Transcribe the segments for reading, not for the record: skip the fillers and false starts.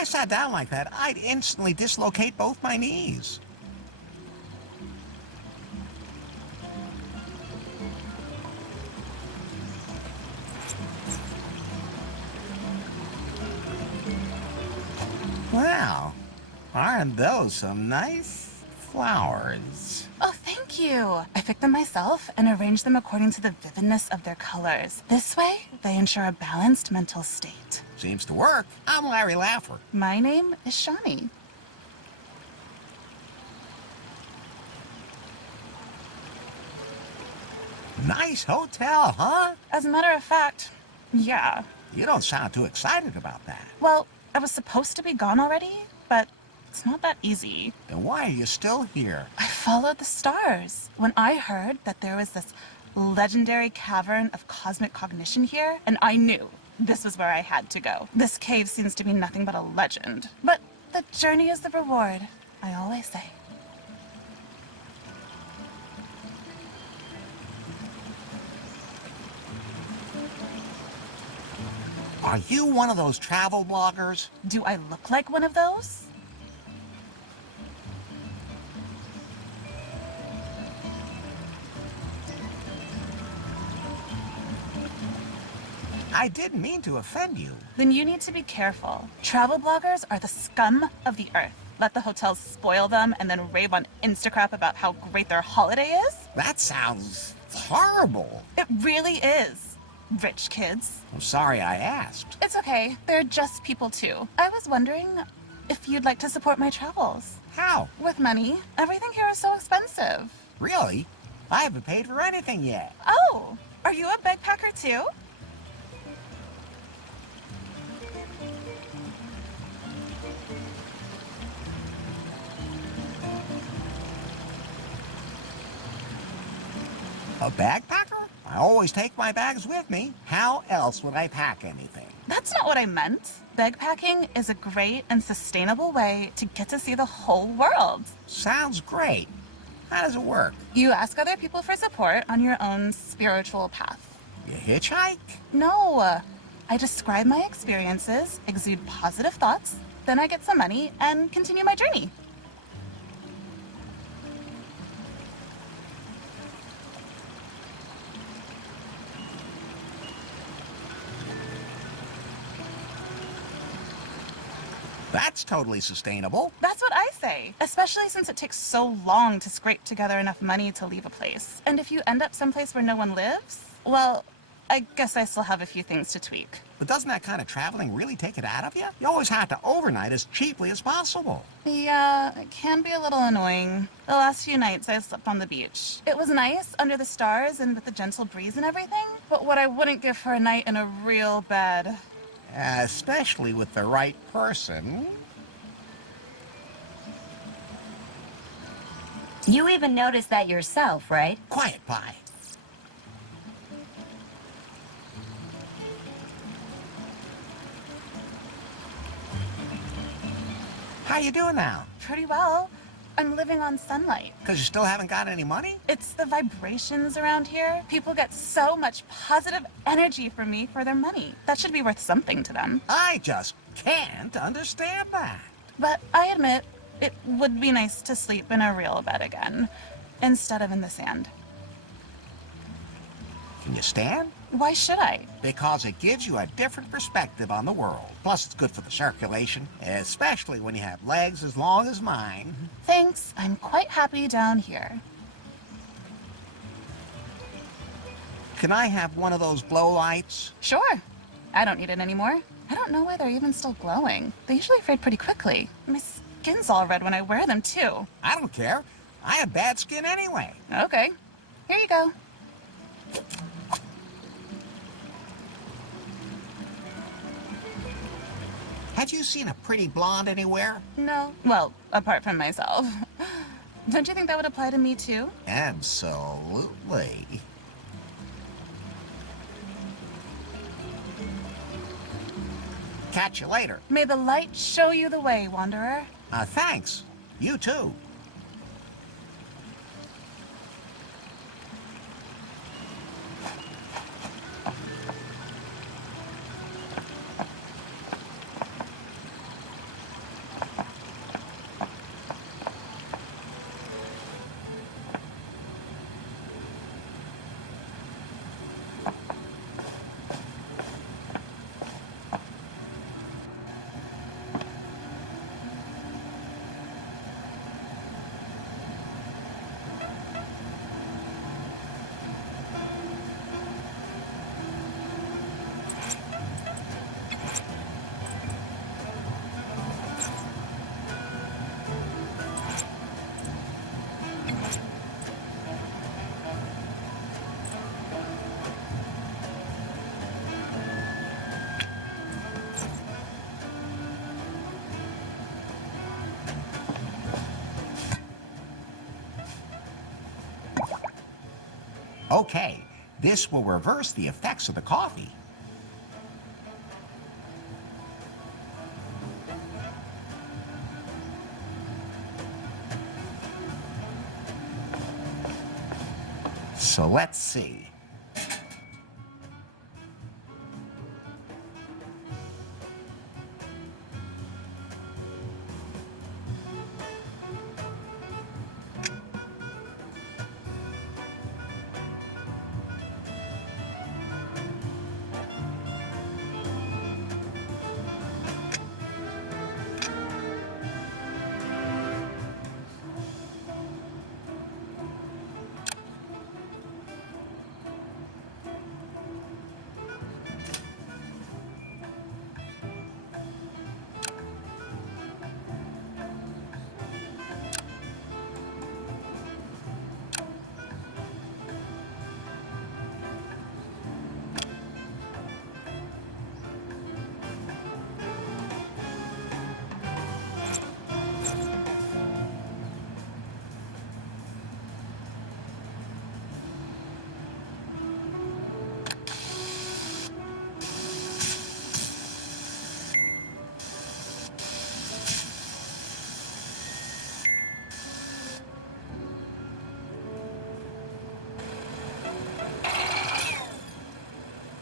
I sat down like that, I'd instantly dislocate both my knees. Wow, aren't those some nice flowers? Oh, thank you. I picked them myself and arranged them according to the vividness of their colors. This way, they ensure a balanced mental state. Seems to work. I'm Larry Laffer. My name is Shawnee. Nice hotel, huh? As a matter of fact, yeah. You don't sound too excited about that. Well, I was supposed to be gone already, but it's not that easy. Then why are you still here? I followed the stars. When I heard that there was this legendary cavern of cosmic cognition here, and I knew this was where I had to go. This cave seems to be nothing but a legend. But the journey is the reward, I always say. Are you one of those travel bloggers? Do I look like one of those? I didn't mean to offend you. Then you need to be careful. Travel bloggers are the scum of the earth. Let the hotels spoil them and then rave on Instacrap about how great their holiday is? That sounds horrible. It really is. Rich kids. I'm sorry I asked. It's okay. They're just people too. I was wondering if you'd like to support my travels. How? With money. Everything here is so expensive. Really? I haven't paid for anything yet. Oh, are you a backpacker too? A backpacker? I always take my bags with me. How else would I pack anything? That's not what I meant. Backpacking is a great and sustainable way to get to see the whole world. Sounds great. How does it work? You ask other people for support on your own spiritual path. You hitchhike? No, I describe my experiences, exude positive thoughts, then I get some money and continue my journey. That's totally sustainable. That's what I say, especially since it takes so long to scrape together enough money to leave a place. And if you end up someplace where no one lives, well, I guess I still have a few things to tweak. But doesn't that kind of traveling really take it out of you? You always have to overnight as cheaply as possible. Yeah, it can be a little annoying. The last few nights I slept on the beach. It was nice under the stars and with the gentle breeze and everything, but what I wouldn't give for a night in a real bed. Especially with the right person. You even noticed that yourself, right? Quiet, Pie. How you doing now? Pretty well. I'm living on sunlight. Because you still haven't got any money? It's the vibrations around here. People get so much positive energy from me for their money. That should be worth something to them. I just can't understand that. But I admit, it would be nice to sleep in a real bed again, instead of in the sand. Can you stand? Why should I? Because it gives you a different perspective on the world. Plus, it's good for the circulation, especially when you have legs as long as mine. Thanks, I'm quite happy down here. Can I have one of those glow lights? Sure. I don't need it anymore. I don't know why they're even still glowing. They usually fade pretty quickly. My skin's all red when I wear them, too. I don't care. I have bad skin anyway. Okay. Here you go. Have you seen a pretty blonde anywhere? No. Well, apart from myself. Don't you think that would apply to me, too? Absolutely. Catch you later. May the light show you the way, wanderer. Thanks. You too. Okay, this will reverse the effects of the coffee. So let's see.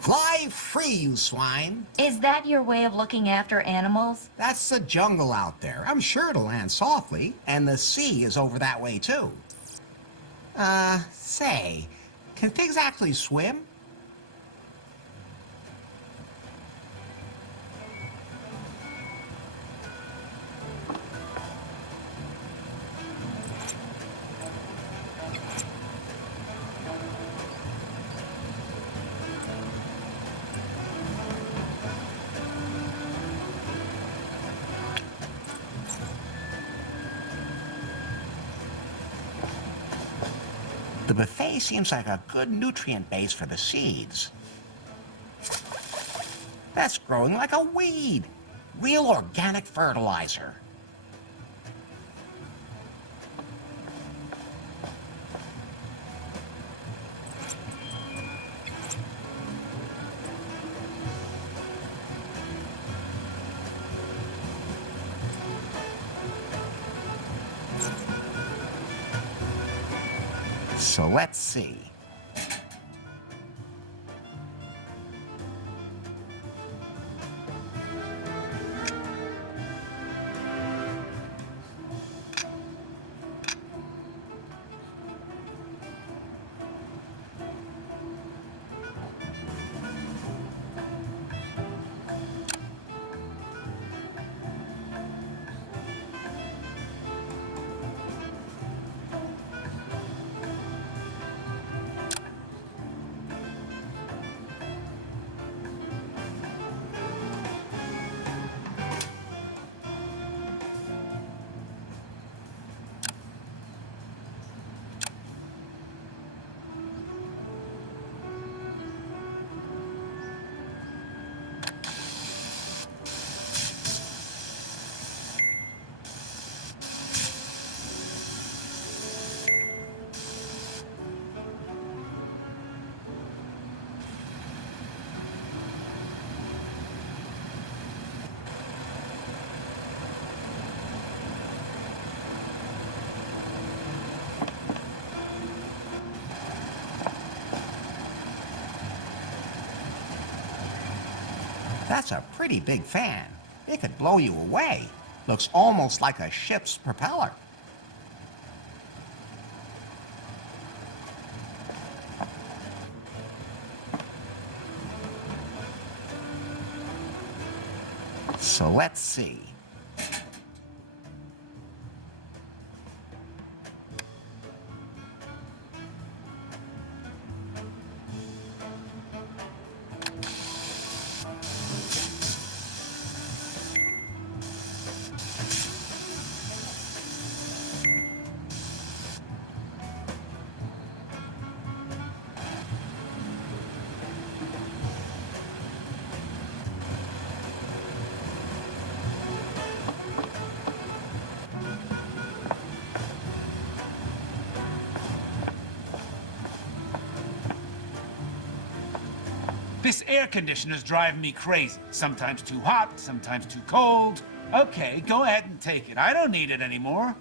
Fly free, you swine. Is that your way of looking after animals? That's the jungle out there. I'm sure to land softly, and the sea is over that way too. Say, can pigs actually swim? The buffet seems like a good nutrient base for the seeds. That's growing like a weed. Real organic fertilizer. So let's see. That's a pretty big fan. It could blow you away. Looks almost like a ship's propeller. So let's see. This air conditioner's driving me crazy. Sometimes too hot, sometimes too cold. Okay, go ahead and take it. I don't need it anymore.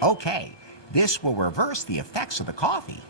Okay, this will reverse the effects of the coffee.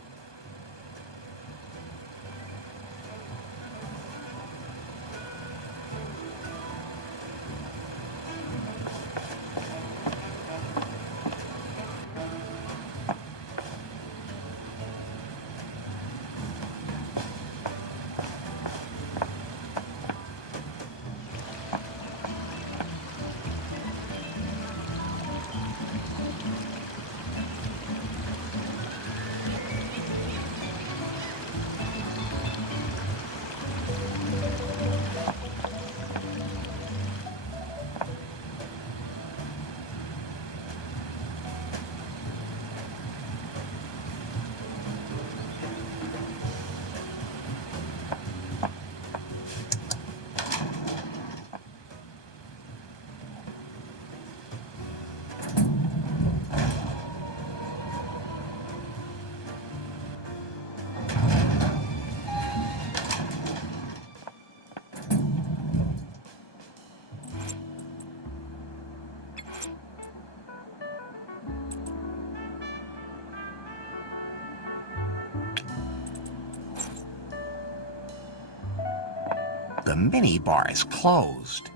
The mini bar is closed.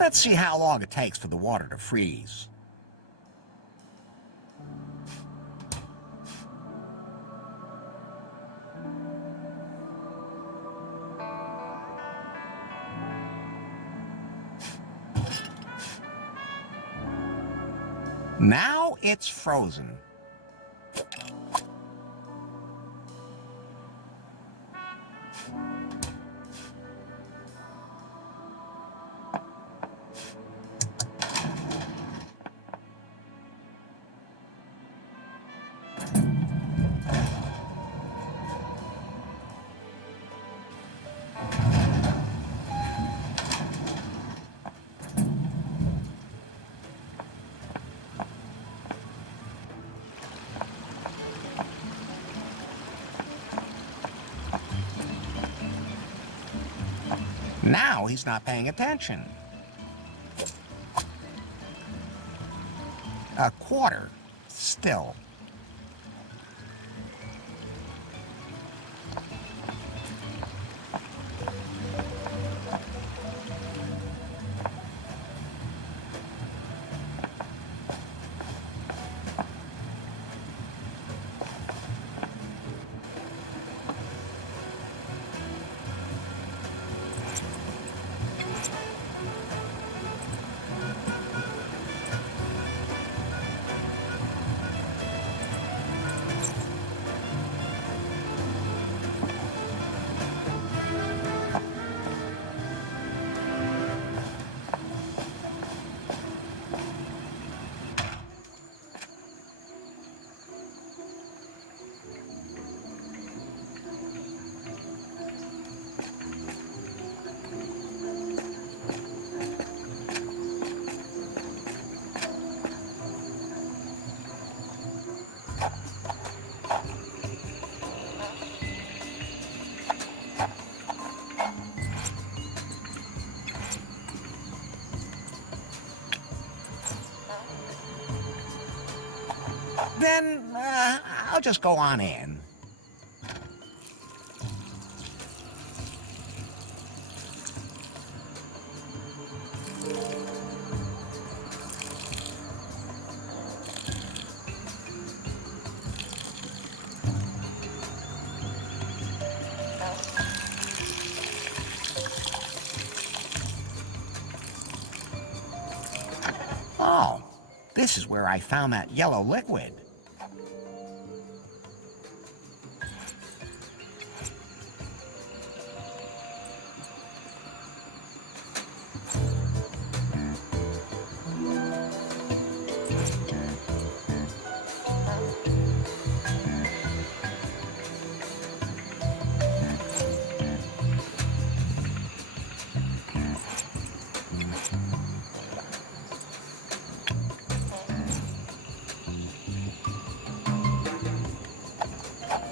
Let's see how long it takes for the water to freeze. Now it's frozen. Now he's not paying attention. A quarter, still. Then, I'll just go on in. Oh, this is where I found that yellow liquid.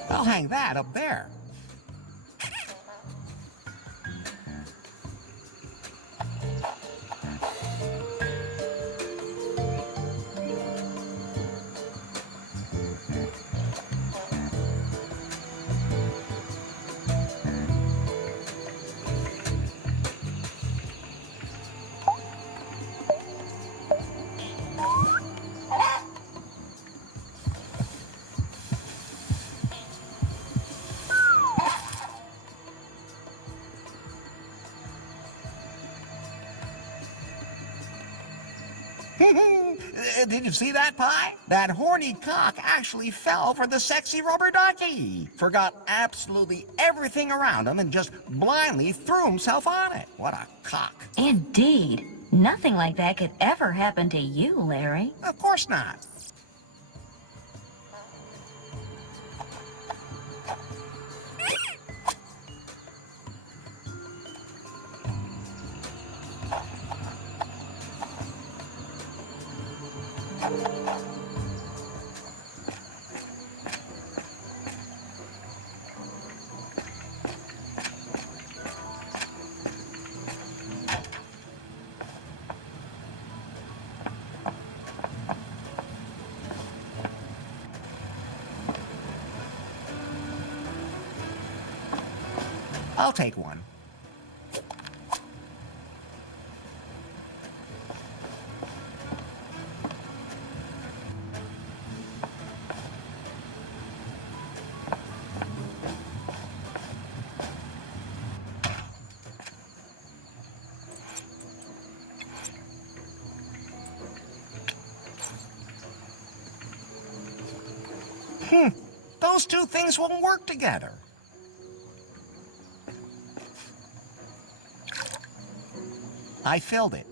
I'll hang that up there. Did you see that, Pie? That horny cock actually fell for the sexy rubber ducky. Forgot absolutely everything around him and just blindly threw himself on it. What a cock. Indeed. Nothing like that could ever happen to you, Larry. Of course not. I'll take one. Those two things won't work together. I filled it.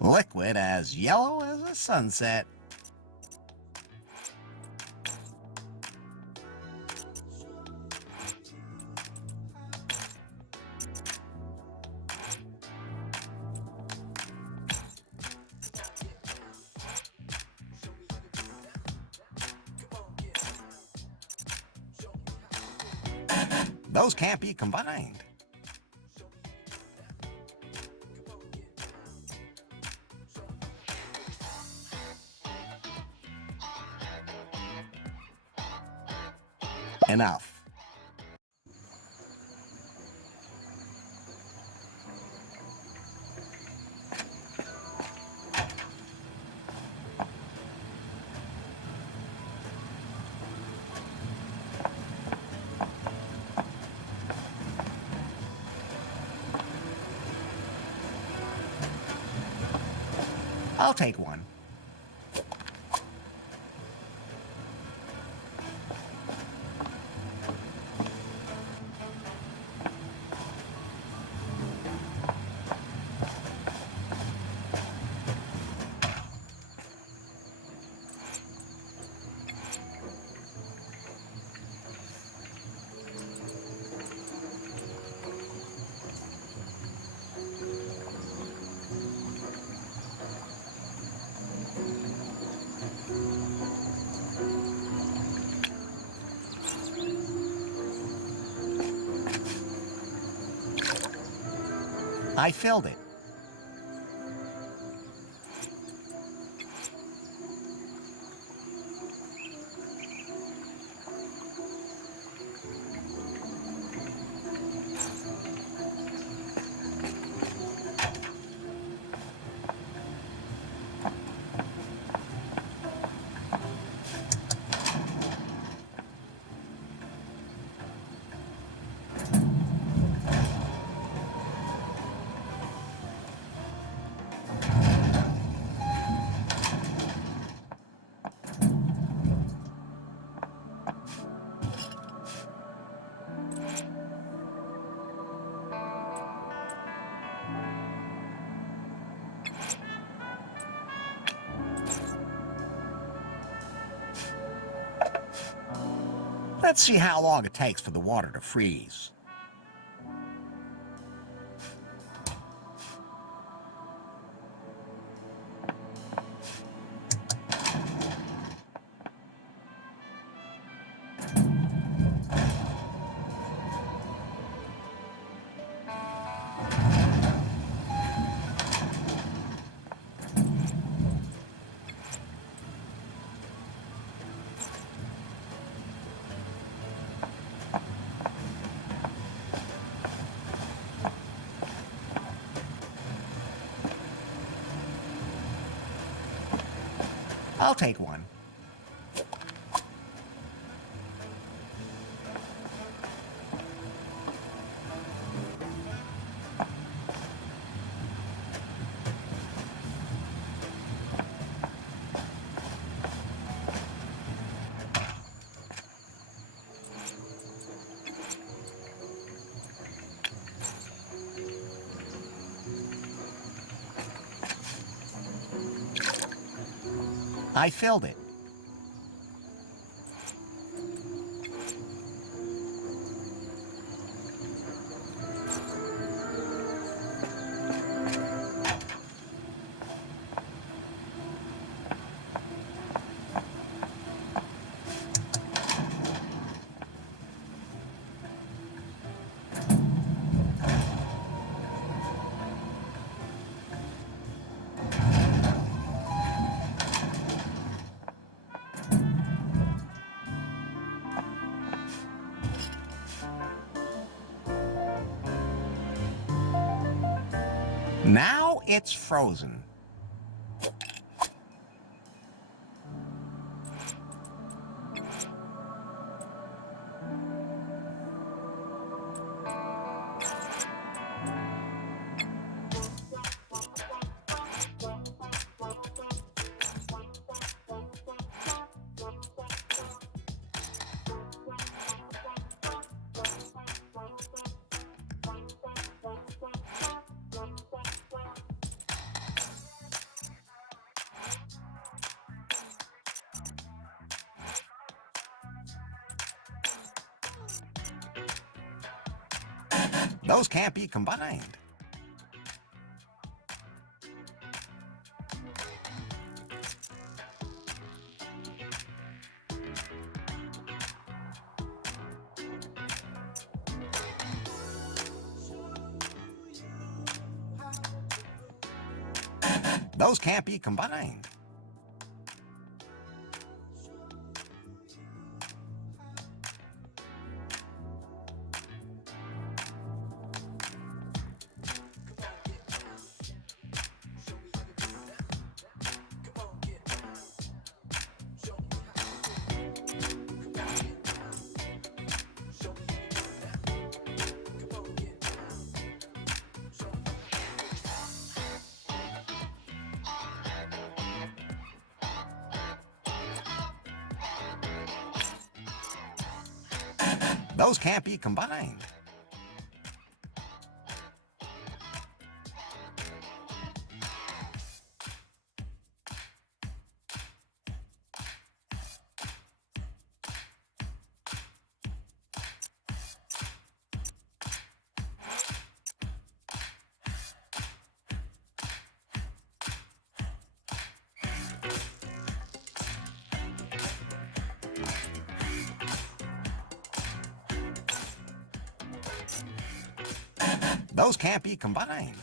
Liquid as yellow as a sunset. Those can't be combined. Enough. I'll take one. I filled it. Let's see how long it takes for the water to freeze. I'll take one. I filled it. Now it's frozen. Those can't be combined. Those can't be combined. Those can't be combined. Those can't be combined.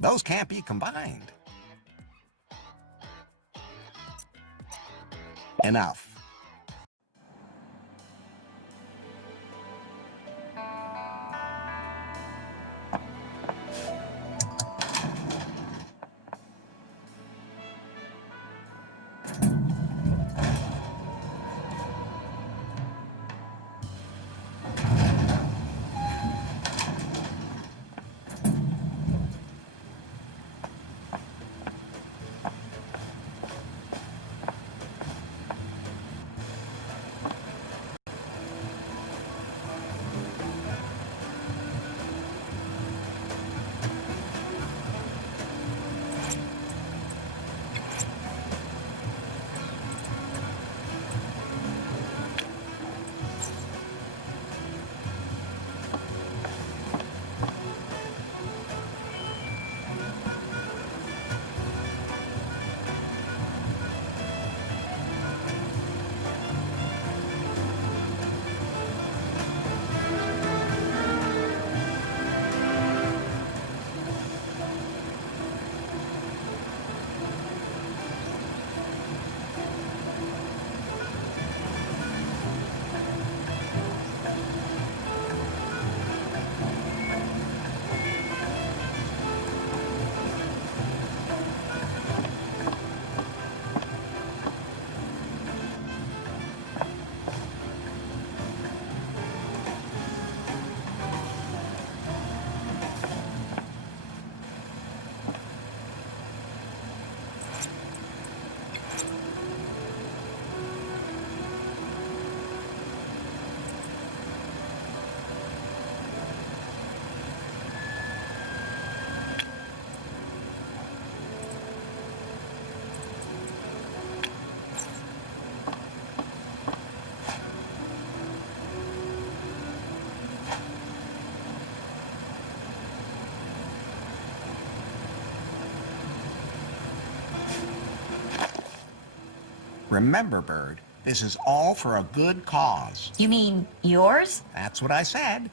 Those can't be combined. Enough. Remember, Bird, this is all for a good cause. You mean yours? That's what I said.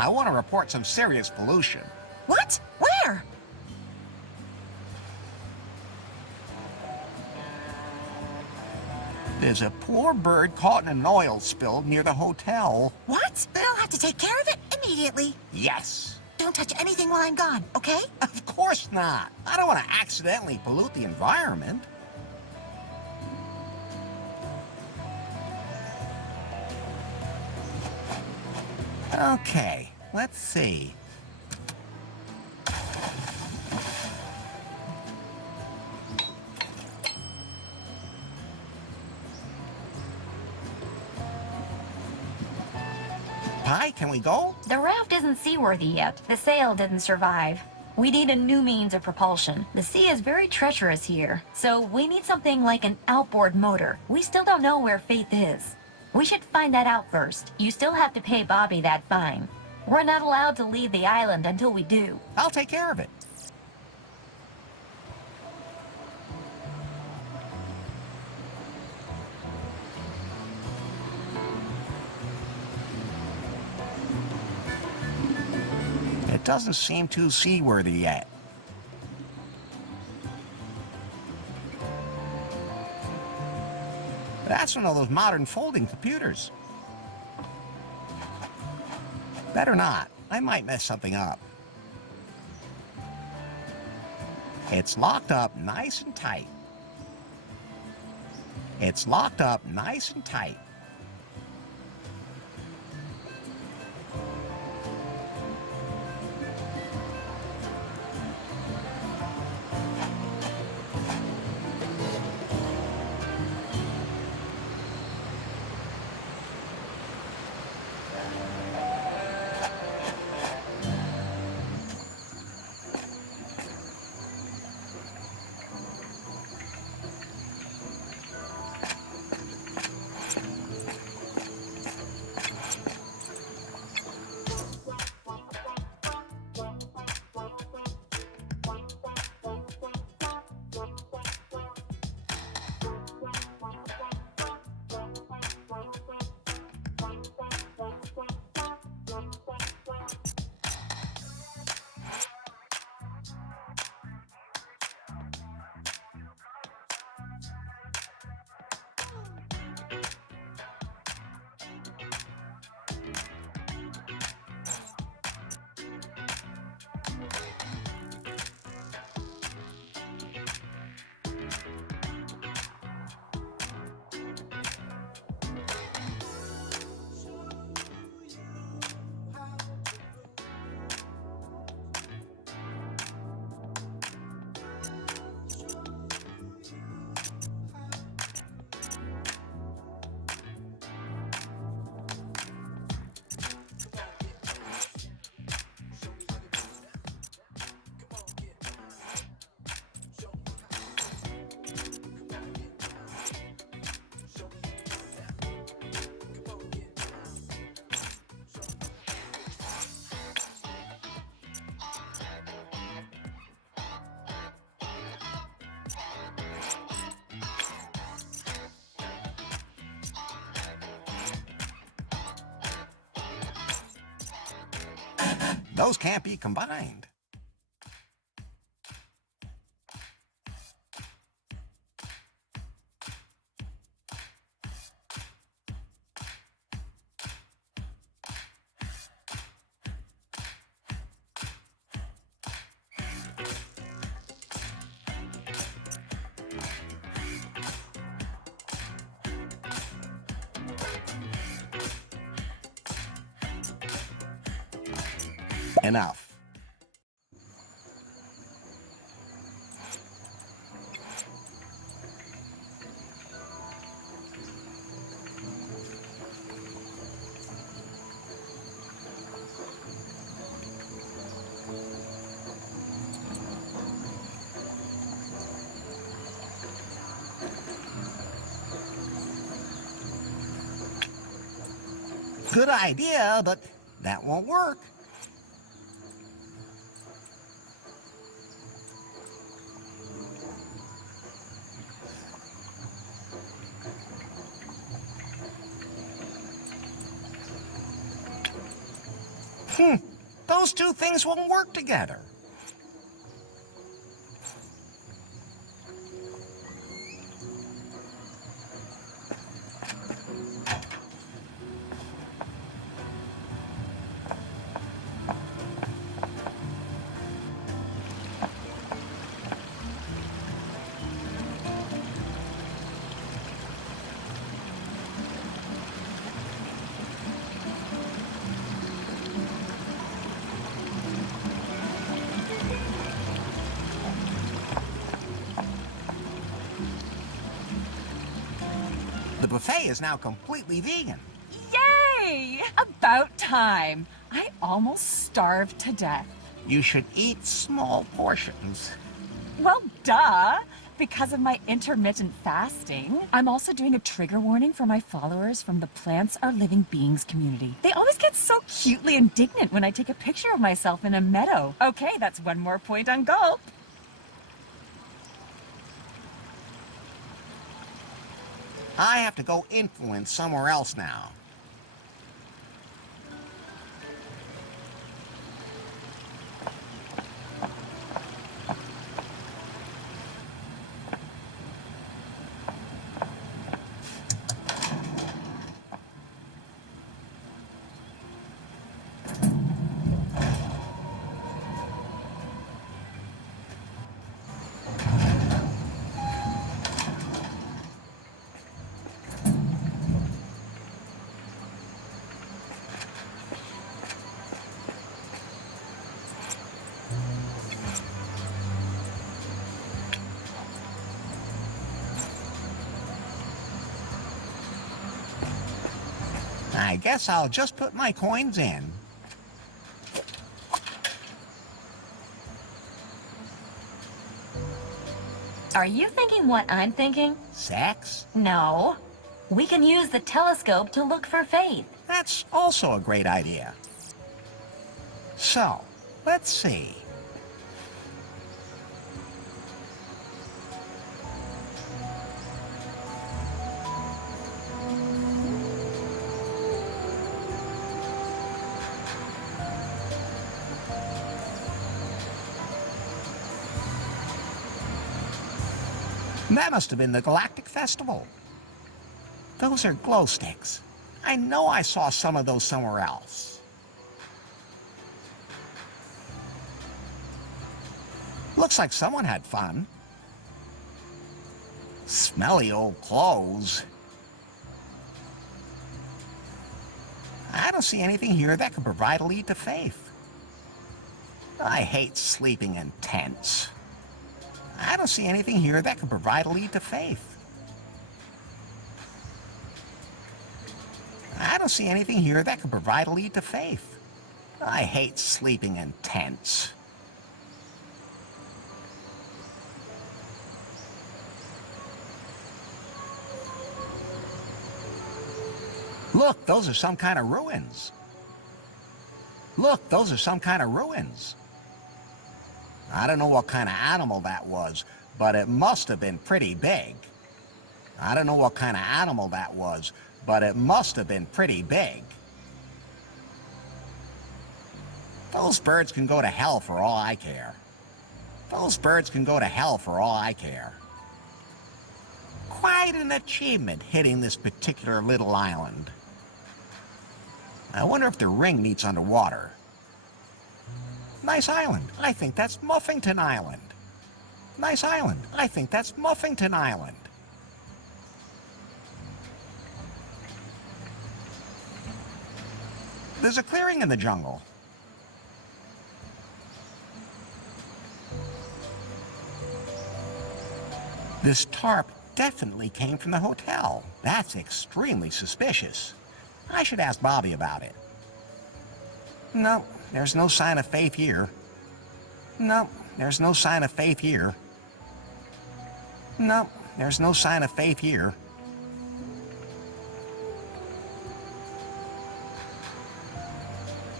I want to report some serious pollution. What? Where? is a poor bird caught in an oil spill near the hotel. What? Then I'll have to take care of it immediately. Yes. Don't touch anything while I'm gone, okay? Of course not. I don't want to accidentally pollute the environment. Okay, let's see. Pi, can we go? The raft isn't seaworthy yet. The sail didn't survive. We need a new means of propulsion. The sea is very treacherous here, so we need something like an outboard motor. We still don't know where Faith is. We should find that out first. You still have to pay Bobby that fine. We're not allowed to leave the island until we do. I'll take care of it. It doesn't seem too seaworthy yet. That's one of those modern folding computers. Better not. I might mess something up. It's locked up nice and tight. It's locked up nice and tight. Those can't be combined. Enough. Good idea, but that won't work. Those two things won't work together. buffet is now completely vegan. Yay! About time. I almost starved to death. You should eat small portions. Well, duh. Because of my intermittent fasting. I'm also doing a trigger warning for my followers from the Plants Are Living Beings community. They always get so cutely indignant when I take a picture of myself in a meadow. Okay, that's one more point on gulp. I have to go influence somewhere else now. I guess I'll just put my coins in. Are you thinking what I'm thinking? Sex? No. We can use the telescope to look for Fate. That's also a great idea. So, let's see. That must have been the Galactic Festival. Those are glow sticks. I know I saw some of those somewhere else. Looks like someone had fun. Smelly old clothes. I don't see anything here that could provide a lead to faith. I hate sleeping in tents. I don't see anything here that can provide a lead to faith. I don't see anything here that can provide a lead to faith. I hate sleeping in tents. Look, those are some kind of ruins. Look, those are some kind of ruins. I don't know what kind of animal that was, but it must have been pretty big. I don't know what kind of animal that was, but it must have been pretty big. Those birds can go to hell for all I care. Those birds can go to hell for all I care. Quite an achievement hitting this particular little island. I wonder if the ring meets underwater. Nice island. I think that's Muffington Island. Nice island. I think that's Muffington Island. There's a clearing in the jungle. This tarp definitely came from the hotel. That's extremely suspicious. I should ask Bobby about it. No, there's no sign of faith here. No, there's no sign of faith here. No, there's no sign of faith here.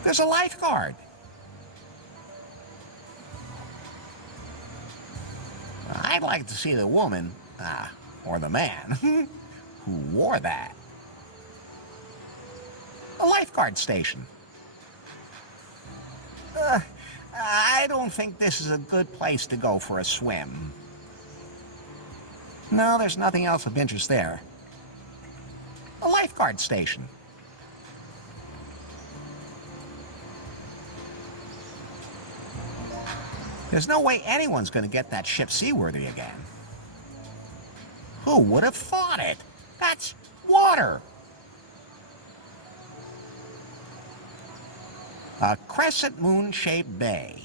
There's a lifeguard. I'd like to see the woman, or the man, who wore that. A lifeguard station. I don't think this is a good place to go for a swim. No, there's nothing else of interest there. A lifeguard station. There's no way anyone's going to get that ship seaworthy again. Who would have thought it? That's water. A crescent moon-shaped bay.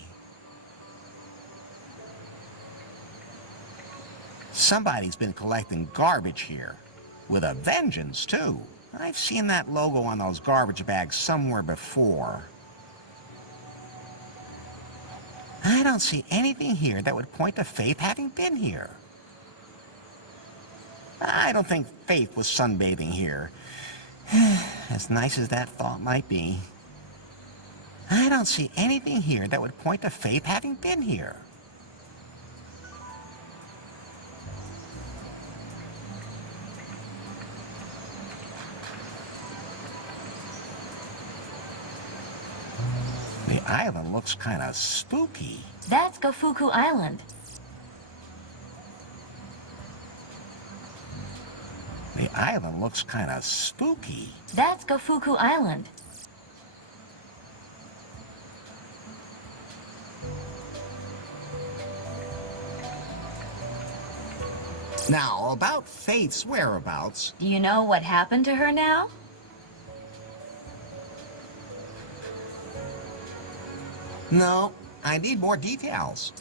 Somebody's been collecting garbage here. With a vengeance, too. I've seen that logo on those garbage bags somewhere before. I don't see anything here that would point to Faith having been here. I don't think Faith was sunbathing here. As nice as that thought might be. I don't see anything here that would point to Faith having been here. The island looks kind of spooky. That's Gofuku Island. The island looks kind of spooky. That's Gofuku Island. Now, about Faith's whereabouts. Do you know what happened to her now? No, I need more details.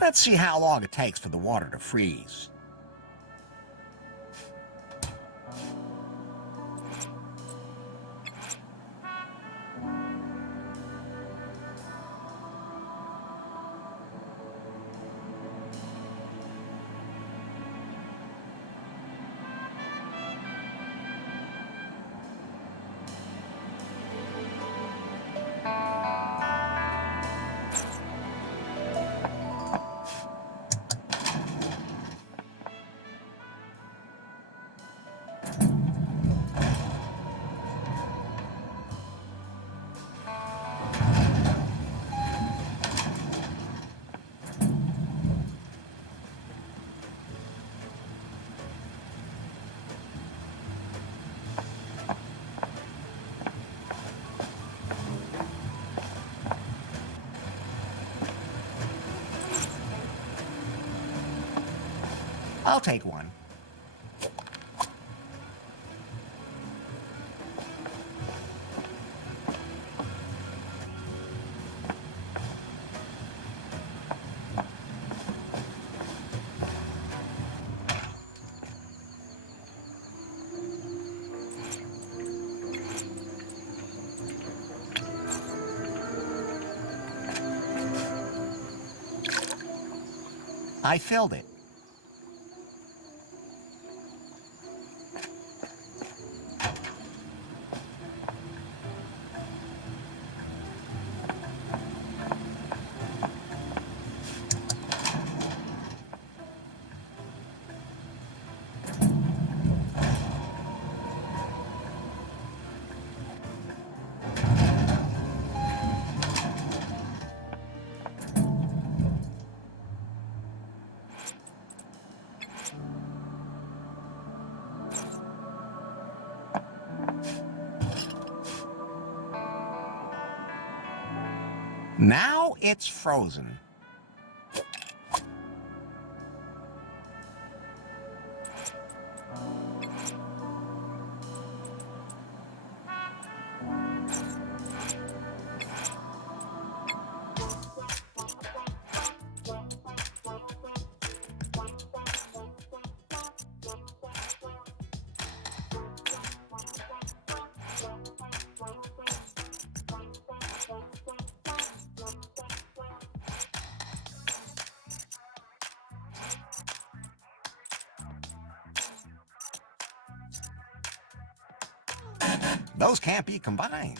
Let's see how long it takes for the water to freeze. I'll take one. I filled it. Now it's frozen. Those can't be combined.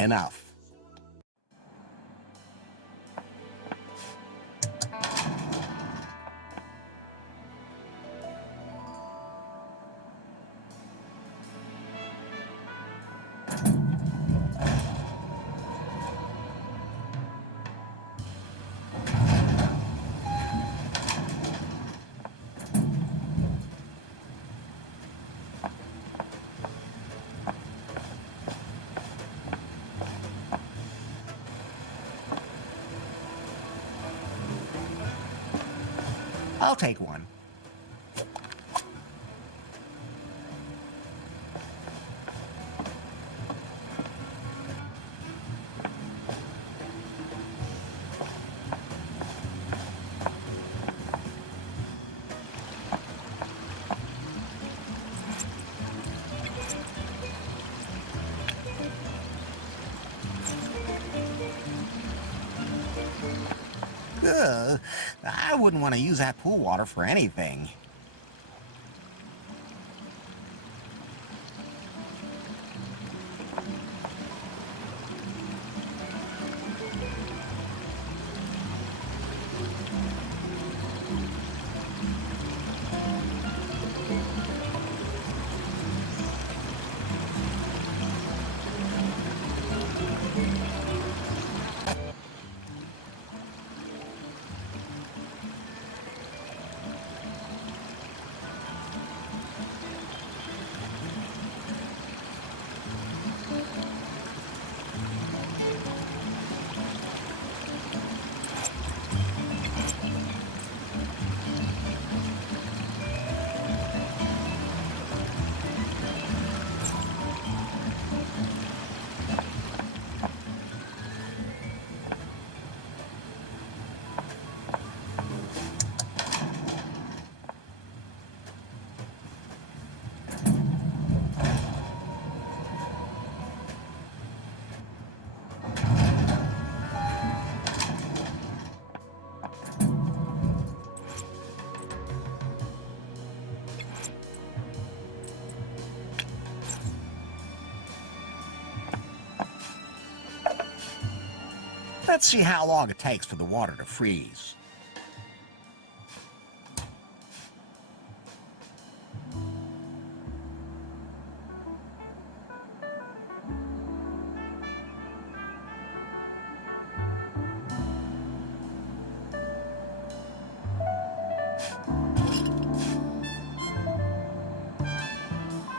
Enough. I'll take one. Ugh, I wouldn't want to use that pool water for anything. Let's see how long it takes for the water to freeze.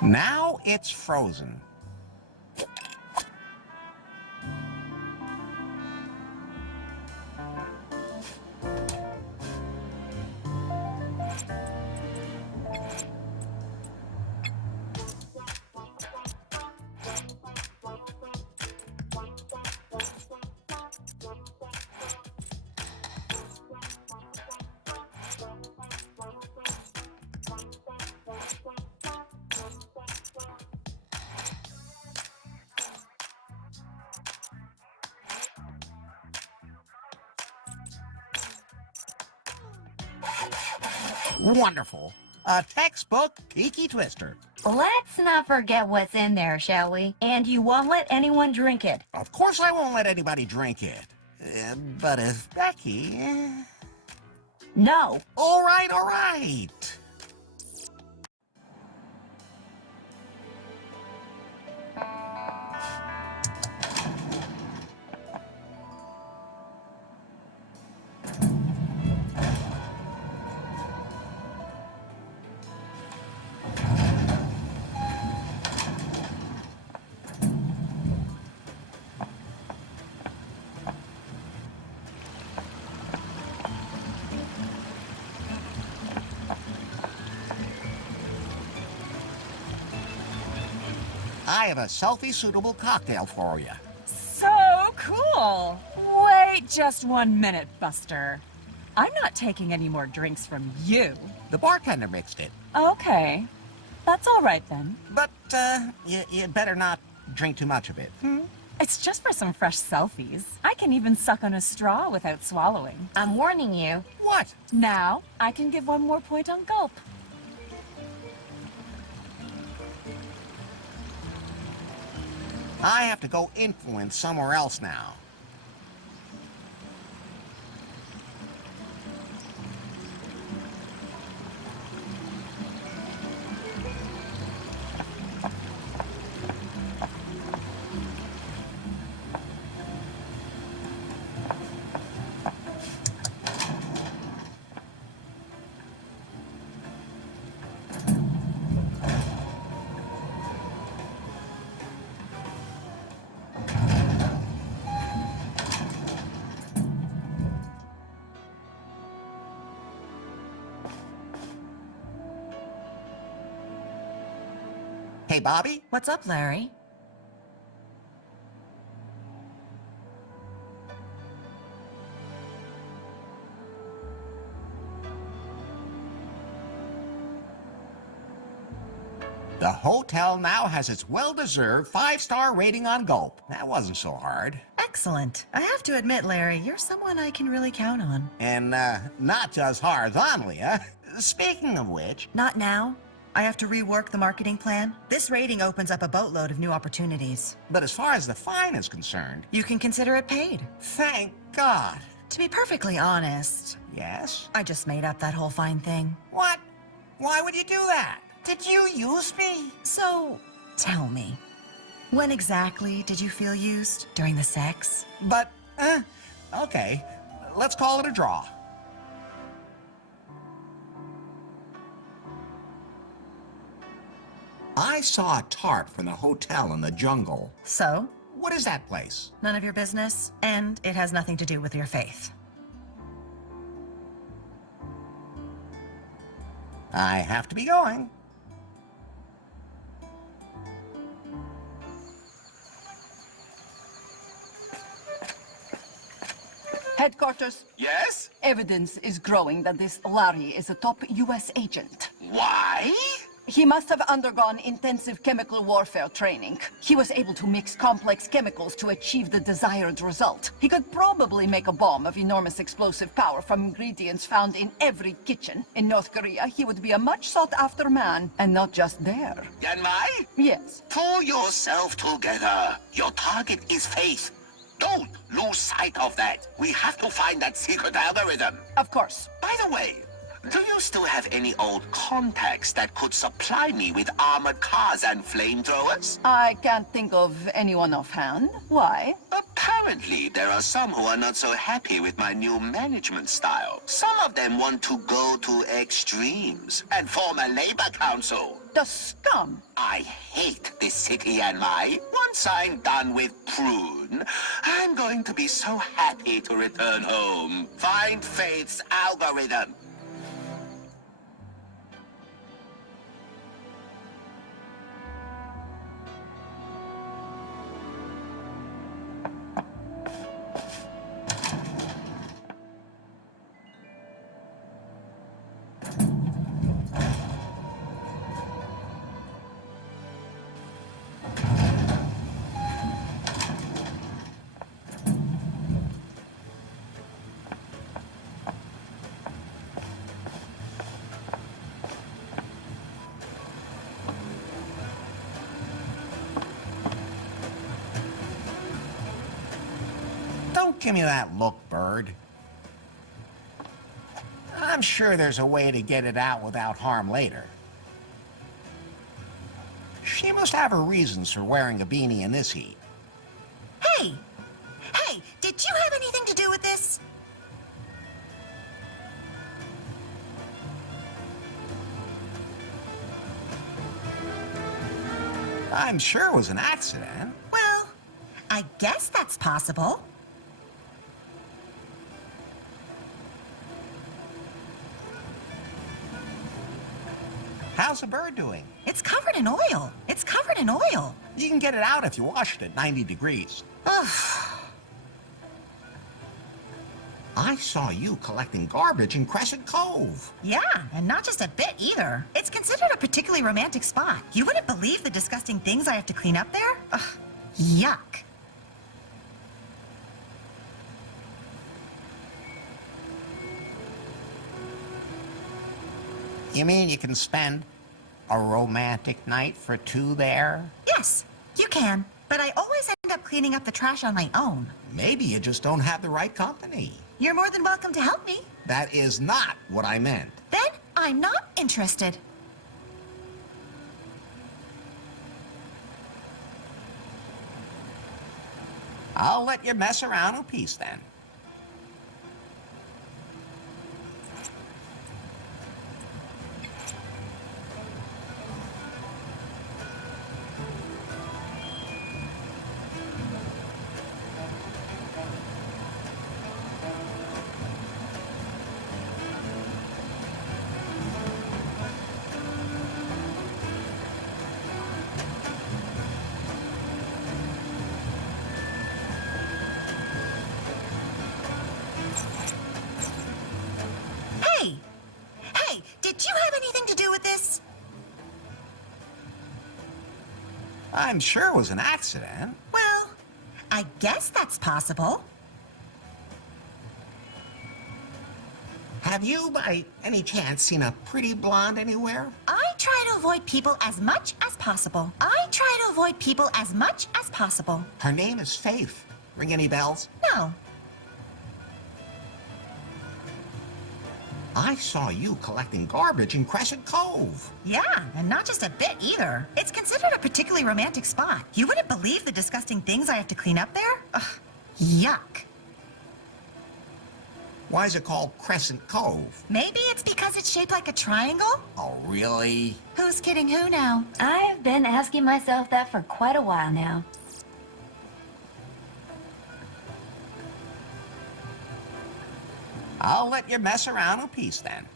Now it's frozen. Wonderful. A textbook Tiki Twister. Let's not forget what's in there, shall we? And you won't let anyone drink it. Of course I won't let anybody drink it. But if Becky... No. All right, all right. I have a selfie-suitable cocktail for you. So cool! Wait just 1 minute, Buster. I'm not taking any more drinks from you. The bartender mixed it. Okay. That's all right then. But, you better not drink too much of it? It's just for some fresh selfies. I can even suck on a straw without swallowing. I'm warning you. What? Now, I can give one more point on gulp. I have to go influence somewhere else now. Hey, Bobby? What's up, Larry? The hotel now has its well-deserved 5-star rating on Gulp. That wasn't so hard. Excellent. I have to admit, Larry, you're someone I can really count on. And, not just horizontally, huh? Speaking of which... Not now. I have to rework the marketing plan. This rating opens up a boatload of new opportunities. But as far as the fine is concerned... You can consider it paid. Thank God. To be perfectly honest, Yes? I just made up that whole fine thing. What? Why would you do that? Did you use me? So, tell me, when exactly did you feel used? During the sex? But, okay. Let's call it a draw. I saw a tarp from the hotel in the jungle. So, What is that place? none of your business, and it has nothing to do with your faith. I have to be going. Headquarters, Yes? evidence is growing that this Larry is a top U.S. agent. Why? He must have undergone intensive chemical warfare training. He was able to mix complex chemicals to achieve the desired result. He could probably make a bomb of enormous explosive power from ingredients found in every kitchen. In North Korea, he would be a much sought-after man, and not just there. Yanmai? Yes. Pull yourself together. Your target is faith. Don't lose sight of that. We have to find that secret algorithm. Of course. By the way, do you still have any old contacts that could supply me with armored cars and flamethrowers? I can't think of anyone offhand. Why? Apparently, there are some who are not so happy with my new management style. Some of them want to go to extremes and form a labor council. The scum! I hate this city and once I'm done with Prune, I'm going to be so happy to return home. Find Faith's algorithm. Don't give me that look, Bird. I'm sure there's a way to get it out without harm later. She must have her reasons for wearing a beanie in this heat. Hey! Hey, did you have anything to do with this? I'm sure it was an accident. Well, I guess that's possible. How's the bird doing? It's covered in oil. It's covered in oil. You can get it out if you wash it at 90 degrees. Ugh. I saw you collecting garbage in Crescent Cove. Yeah, and not just a bit either. It's considered a particularly romantic spot. You wouldn't believe the disgusting things I have to clean up there. Ugh, yuck. You mean you can spend a romantic night for two there? Yes, you can. But I always end up cleaning up the trash on my own. Maybe you just don't have the right company. You're more than welcome to help me. That is not what I meant. Then I'm not interested. I'll let you mess around in peace then. Hey, did you have anything to do with this? I'm sure it was an accident. Well, I guess that's possible. Have you, by any chance, seen a pretty blonde anywhere? I try to avoid people as much as possible. Her name is Faith. Ring any bells? No. I saw you collecting garbage in Crescent Cove. Yeah, and not just a bit either. It's considered a particularly romantic spot. You wouldn't believe the disgusting things I have to clean up there. Ugh, yuck. Why is it called Crescent Cove? Maybe it's because it's shaped like a triangle? Oh, really? Who's kidding who now? I've been asking myself that for quite a while now. I'll let you mess around in peace then.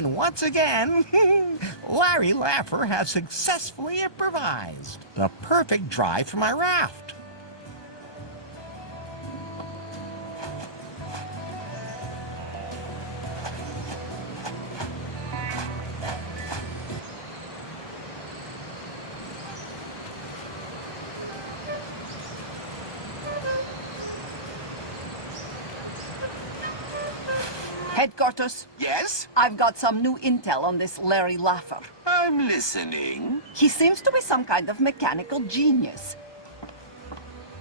And once again, Larry Laffer has successfully improvised the perfect drive for my raft. Headquarters, Yes? I've got some new intel on this Larry Laffer. I'm listening. He seems to be some kind of mechanical genius.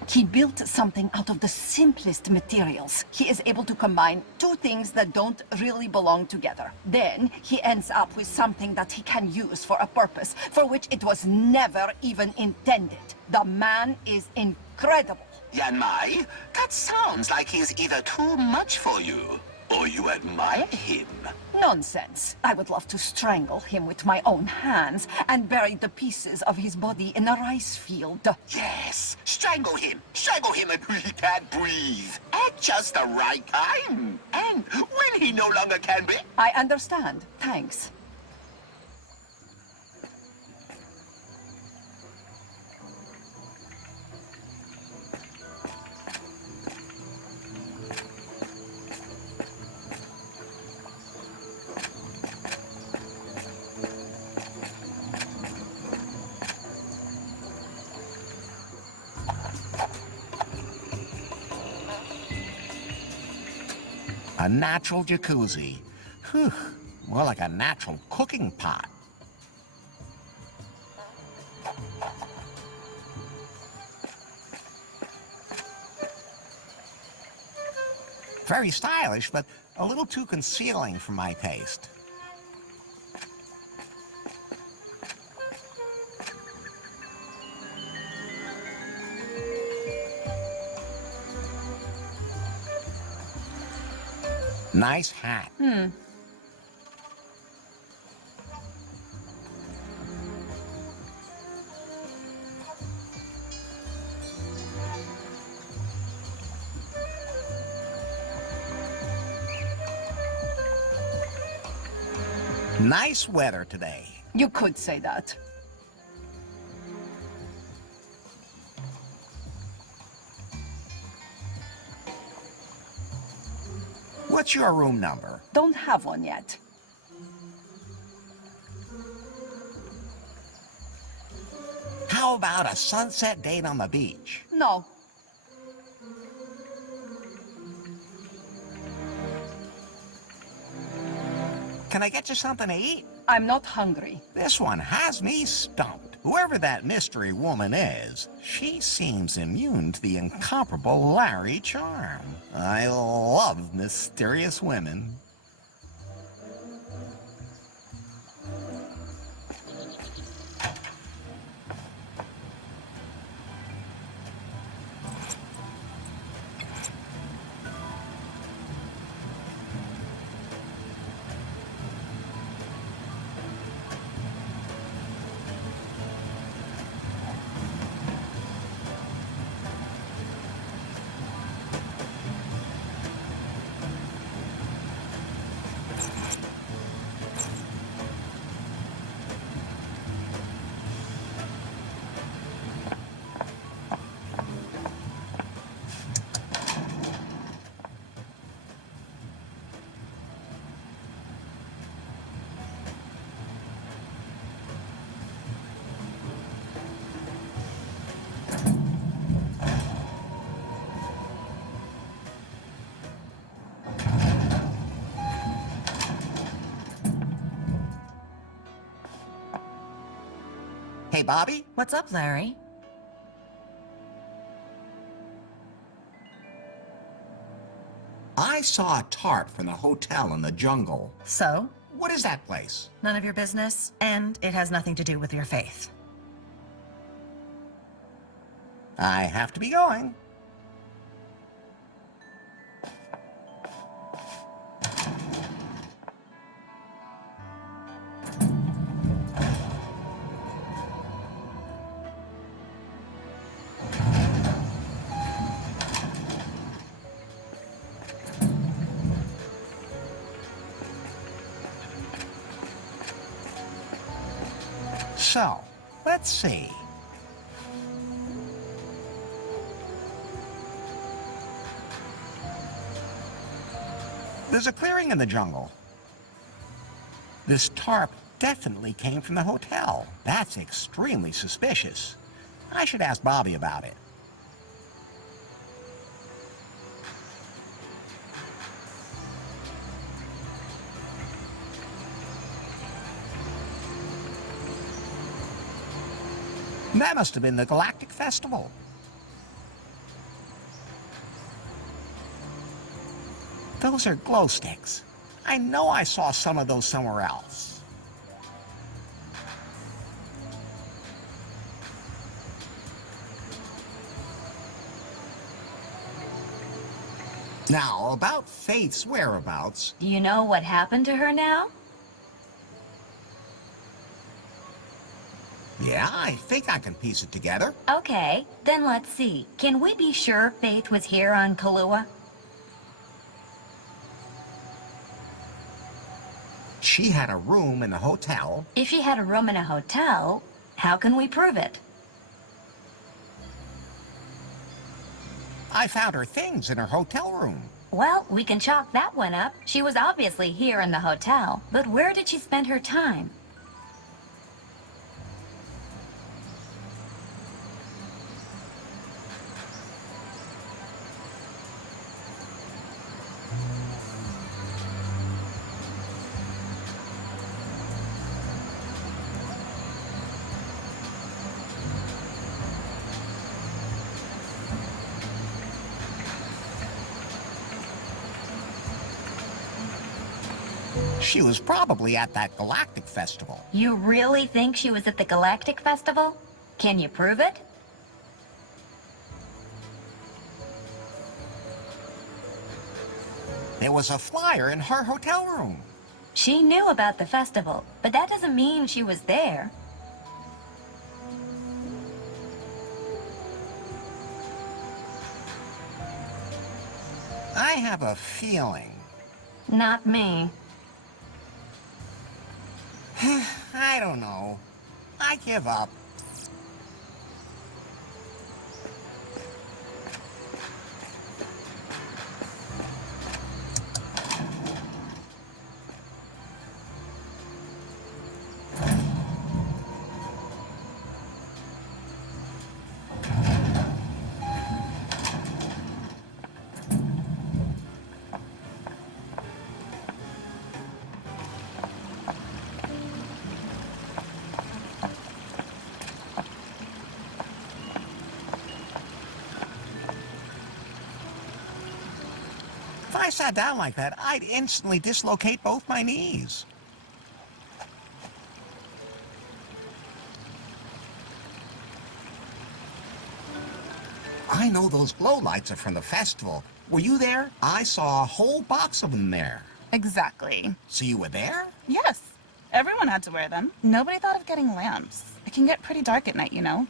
He built something out of the simplest materials. He is able to combine two things that don't really belong together. Then he ends up with something that he can use for a purpose for which it was never even intended. The man is incredible. Yanmai, that sounds like he's either too much for you or you admire him. Nonsense. I would love to strangle him with my own hands and bury the pieces of his body in a rice field. Yes, strangle him until he can't breathe. At just the right time. And when he no longer can be. I understand. Thanks. A natural jacuzzi. Whew, more like a natural cooking pot. Very stylish, but a little too concealing for my taste. Nice hat. Nice weather today. You could say that. What's your room number? Don't have one yet. How about a sunset date on the beach? No. Can I get you something to eat? I'm not hungry. This one has me stumped. Whoever that mystery woman is, she seems immune to the incomparable Larry charm. I love mysterious women. Hey, Bobby? What's up, Larry? I saw a tarp from the hotel in the jungle. So? What is that place? None of your business, and it has nothing to do with your faith. I have to be going. So, let's see. There's a clearing in the jungle. This tarp definitely came from the hotel. That's extremely suspicious. I should ask Bobby about it. That must have been the Galactic Festival. Those are glow sticks. I know I saw some of those somewhere else. Now, about Faith's whereabouts. Do you know what happened to her now? Yeah, I think I can piece it together. Okay, then let's see. Can we be sure Faith was here on Kalaua? She had a room in the hotel. If she had a room in a hotel, how can we prove it? I found her things in her hotel room. Well, we can chalk that one up. She was obviously here in the hotel, but where did she spend her time? She was probably at that Galactic Festival. You really think she was at the Galactic Festival? Can you prove it? There was a flyer in her hotel room. She knew about the festival, but that doesn't mean she was there. I have a feeling. Not me. I don't know. I give up. If I sat down like that, I'd instantly dislocate both my knees. I know those glow lights are from the festival. Were you there? I saw a whole box of them there. Exactly. So you were there? Yes. Everyone had to wear them. Nobody thought of getting lamps. It can get pretty dark at night, you know.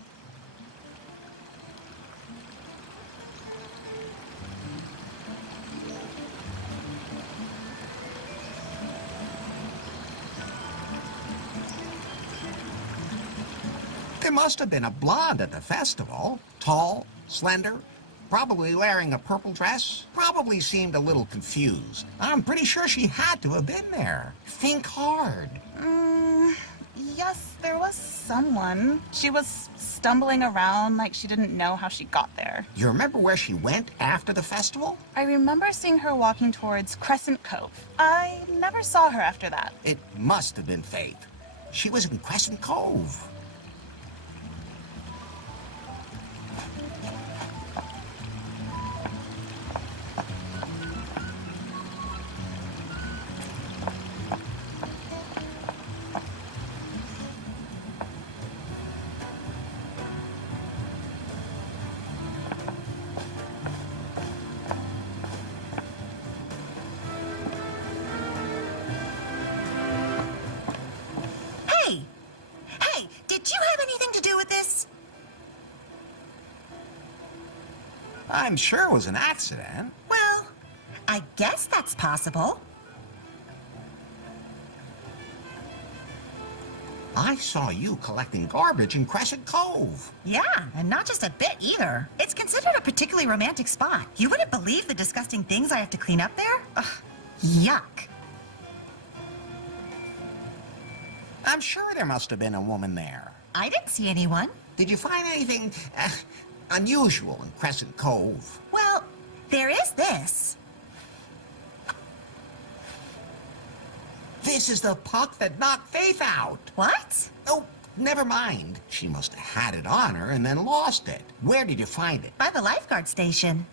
There must have been a blonde at the festival. Tall, slender, probably wearing a purple dress. Probably seemed a little confused. I'm pretty sure she had to have been there. Think hard. Yes, there was someone. She was stumbling around like she didn't know how she got there. You remember where she went after the festival? I remember seeing her walking towards Crescent Cove. I never saw her after that. It must have been Fate. She was in Crescent Cove. Hey, did you have anything to do with this? I'm sure it was an accident. Well, I guess that's possible. I saw you collecting garbage in Crescent Cove. Yeah, and not just a bit either. It's considered a particularly romantic spot. You wouldn't believe the disgusting things I have to clean up there. Ugh, yuck. I'm sure there must have been a woman there. I didn't see anyone. Did you find anything unusual in Crescent Cove? Well, there is this. This is the puck that knocked Faith out. What? Oh, never mind. She must have had it on her and then lost it. Where did you find it? By the lifeguard station.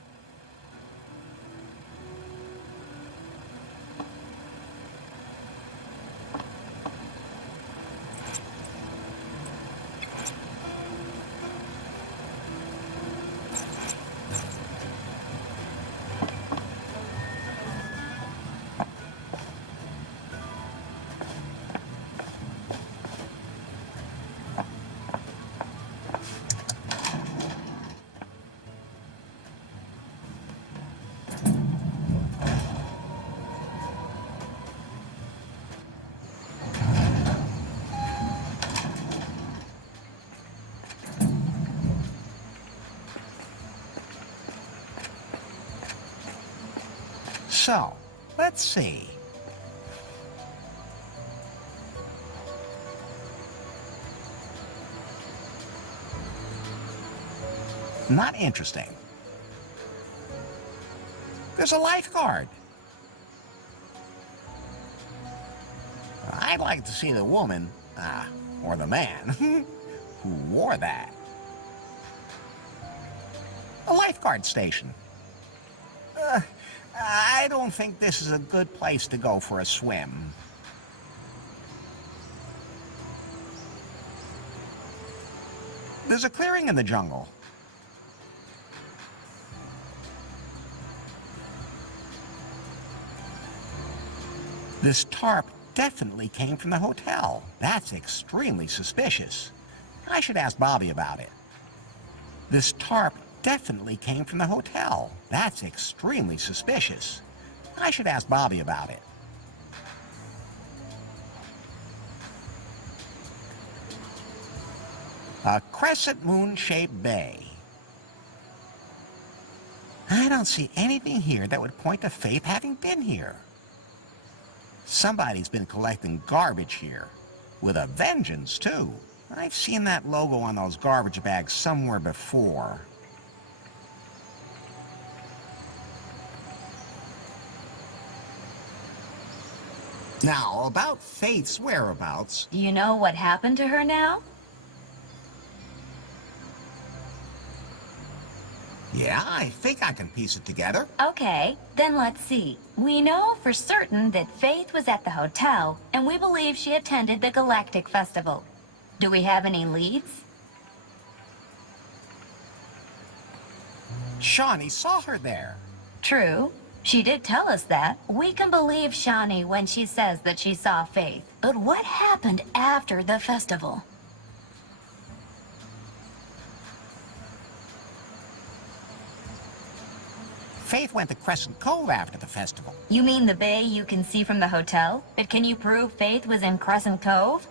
So, let's see. Not interesting. There's a lifeguard. I'd like to see the woman, or the man, who wore that. A lifeguard station. I don't think this is a good place to go for a swim. There's a clearing in the jungle. This tarp definitely came from the hotel. That's extremely suspicious. I should ask Bobby about it. This tarp definitely came from the hotel. That's extremely suspicious. I should ask Bobby about it. A crescent moon-shaped bay. I don't see anything here that would point to Faith having been here. Somebody's been collecting garbage here. With a vengeance, too. I've seen that logo on those garbage bags somewhere before. Now, about Faith's whereabouts... Do you know what happened to her now? Yeah, I think I can piece it together. Okay, then let's see. We know for certain that Faith was at the hotel, and we believe she attended the Galactic Festival. Do we have any leads? Shawnee saw her there. True. She did tell us that. We can believe Shawnee when she says that she saw Faith. But what happened after the festival? Faith went to Crescent Cove after the festival. You mean the bay you can see from the hotel? But can you prove Faith was in Crescent Cove?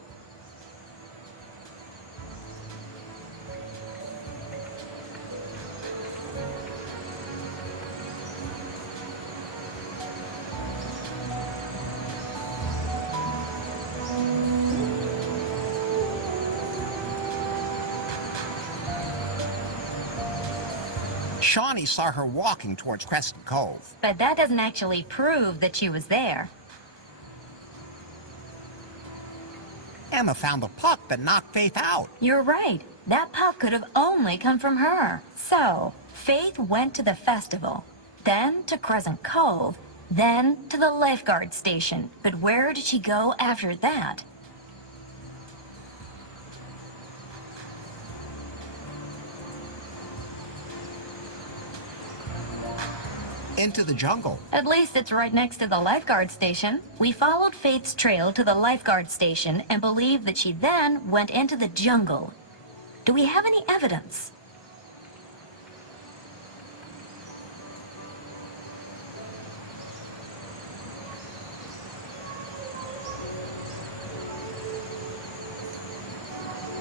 Shawnee saw her walking towards Crescent Cove. But that doesn't actually prove that she was there. Emma found the puck that knocked Faith out. You're right. That puck could have only come from her. So, Faith went to the festival, then to Crescent Cove, then to the lifeguard station. But where did she go after that? Into the jungle. At least it's right next to the lifeguard station. We followed Faith's trail to the lifeguard station and believe that she then went into the jungle. Do we have any evidence?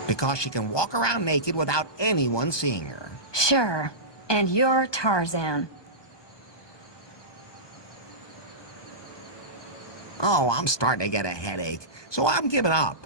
Because she can walk around naked without anyone seeing her. Sure. And you're Tarzan. Oh, I'm starting to get a headache, so I'm giving up.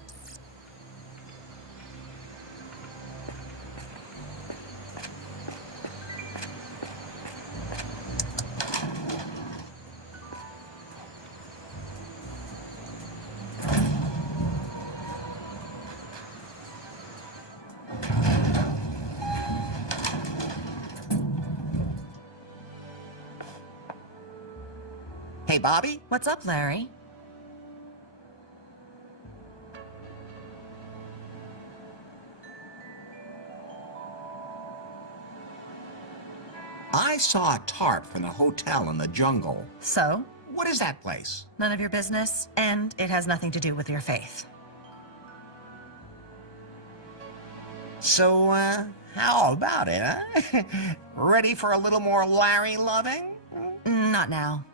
Hey, Bobby? What's up, Larry? I saw a tarp from the hotel in the jungle. So? What is that place? None of your business, and it has nothing to do with your faith. So, how about it, huh? Ready for a little more Larry loving? Not now.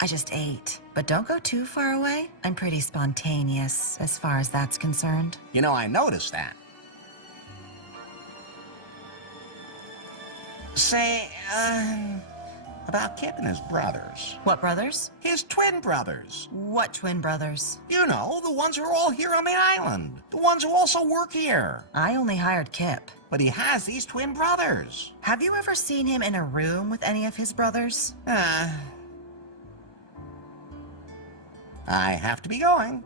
I just ate. But don't go too far away. I'm pretty spontaneous as far as that's concerned. You know, I noticed that. Say, about Kip and his brothers. What brothers? His twin brothers. What twin brothers? You know, the ones who are all here on the island. The ones who also work here. I only hired Kip. But he has these twin brothers. Have you ever seen him in a room with any of his brothers? I have to be going.